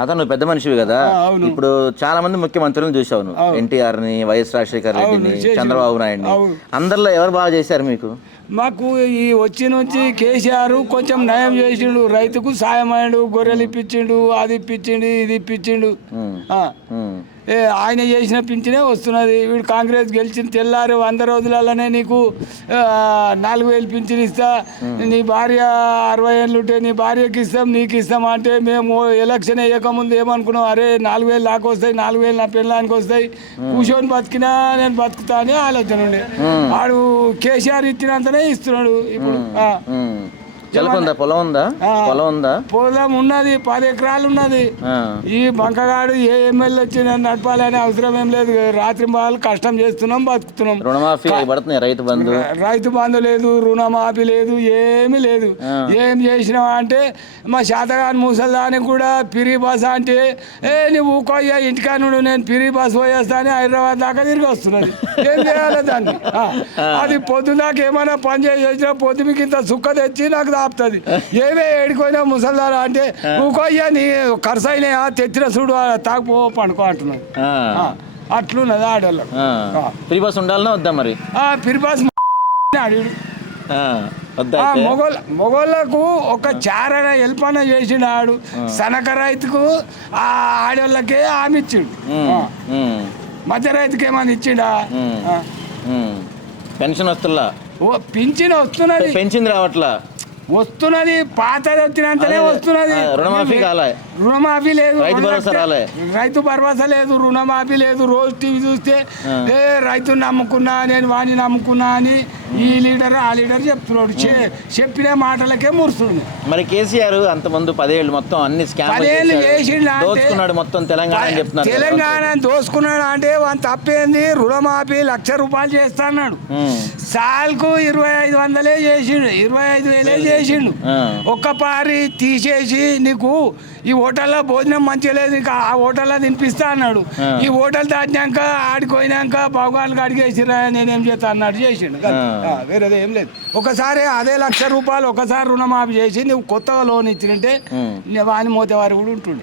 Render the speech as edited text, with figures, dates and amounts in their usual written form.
అతను నువ్వు పెద్ద మనిషివి కదా. అవును. ఇప్పుడు చాలా మంది ముఖ్యమంత్రులను చూసావు నువ్వు. ఎన్టీఆర్ ని, వైఎస్ రాజశేఖర్ రెడ్డిని, చేశారు. చంద్రబాబు నాయుడిని. అవును. అందరిలో ఎవరు బాగా చేశారు మీకు? మాకు ఈ వచ్చి నుంచి కేసీఆర్ కొంచెం నయం చేసిండు, రైతుకు సాయం అయ్యాడు, గొర్రెలు ఇప్పించిండు, అది ఇప్పించిండు, ఇది ఇప్పించిండు. ఆ. ఉమ్. ఆయన చేసిన పింఛనే వస్తున్నది. వీడు కాంగ్రెస్ గెలిచిన తెల్లారు 100 రోజులలోనే నీకు 4000 పింఛన్ ఇస్తా, నీ భార్య 60 ఏళ్ళు ఉంటే నీ భార్యకి ఇస్తాం, నీకు ఇస్తాం అంటే మేము ఎలక్షన్ వేయకముందు ఏమనుకున్నాం, అరే 4000 నాకు వస్తాయి, 4000 నా పిల్లడానికి వస్తాయి, కూర్చొని బతికినా నేను బతుకుతా అని ఆలోచన ఉండే. వాడు కేసీఆర్ ఇచ్చినంతనే ఇస్తున్నాడు ఇప్పుడు. చెలకుందా? పొలం ఉందా? పొలం ఉందా? పొలం ఉన్నది, 10 ఎకరాలు ఉన్నది. ఈ బంకగాడు ఏ ఎమ్మెల్యే వచ్చి నన్ను నడపాలని అవసరం ఏం లేదు. రాత్రి బాగా కష్టం చేస్తున్నాం, బతుకుతున్నాం. రుణమాఫీ పడుతున్నాయి, రైతు బంధు. రైతు బంధు లేదు, రుణమాఫీ లేదు, ఏమీ లేదు. ఏం చేసినావా అంటే మా శాతగాని ముసల్దానికి కూడా పిరి బస్ అంటే నువ్వు ఊకోయ్యా ఇంటికా నుండి నేను పిరి బస్ పోయేస్తా అని హైదరాబాద్ దాకా తిరిగి వస్తున్నది. ఏం చేయాలి దాన్ని? అది పొద్దుదాకా ఏమైనా పని చేసి వచ్చినా పొద్దు మీకు ఇంత సుక్క తెచ్చి నాకు ఆపుతుంది. ఏమే ఏడిపోయినా ముసల్దారా అంటే ఊకోయ్యా నీ ఖర్చు అయినా తెచ్చిన చూడు తాకపో పండుకో అంటున్నాడు. అట్లున్నది ఆడవాళ్ళు. ఫ్రీ బస్ ఉండాలన్నా వద్దా మరి? ఫ్రీ బస్ అడిగాడు. మొగోళ్ళకు ఒక చారణ హెల్పన చేసిండు ఆడు. సనక రైతుకు ఆ ఆడవాళ్ళకే హామీ ఇచ్చిండు. మధ్య రైతుకి ఏమని ఇచ్చిండా? పెన్షన్ వస్తున్నా? పింఛన్ వస్తున్నది, పెంచింది రావట్లా. వస్తున్నది, పాతది వచ్చినంతనే వస్తున్నది. రుణమాఫీ కాలే, రుణమాఫీ లేదు, రైతు భరోసా రాలే, రైతు భరోసా లేదు, రుణమాఫీ లేదు. రోజు టీవీ చూస్తే రైతుని నమ్ముకున్నా, నేను వాడిని నమ్ముకున్నా అని ఈ లీడర్ ఆ లీడర్ చెప్తున్నాడు. చెప్పిన మాటలకే మురుస్తుంది. మరి కేసీఆర్ అంత ముందు 10 ఏళ్ళు మొత్తం అన్ని పదేళ్ళు దోచుకున్నాడు మొత్తం తెలంగాణ అని చెప్తున్నారు. తెలంగాణ దోసుకున్నాడు అంటే వాని తప్పేంది? రుణమాఫీ 1,00,000 రూపాయలు చేస్తా అన్నాడు. సాల్కు 2500 చేసిండు, 25,000 చేసిండు. ఒక్కపారి తీసేసి నీకు ఈ హోటల్లో భోజనం మంచిగా లేదు, ఇంకా ఆ హోటల్లో తినిపిస్తా అన్నాడు. ఈ హోటల్ దాటినాక ఆడిపోయినాక భగవాన్కి అడిగేసిరా నేనేం చేస్తా అన్నాడు, చేసిండు. వేరేది ఏం లేదు. ఒకసారి అదే 1,00,000 రూపాయలు ఒకసారి రుణమాఫీ చేసి నువ్వు కొత్తగా లోన్ ఇచ్చినంటే వాని మోతే వారు కూడా ఉంటుండే.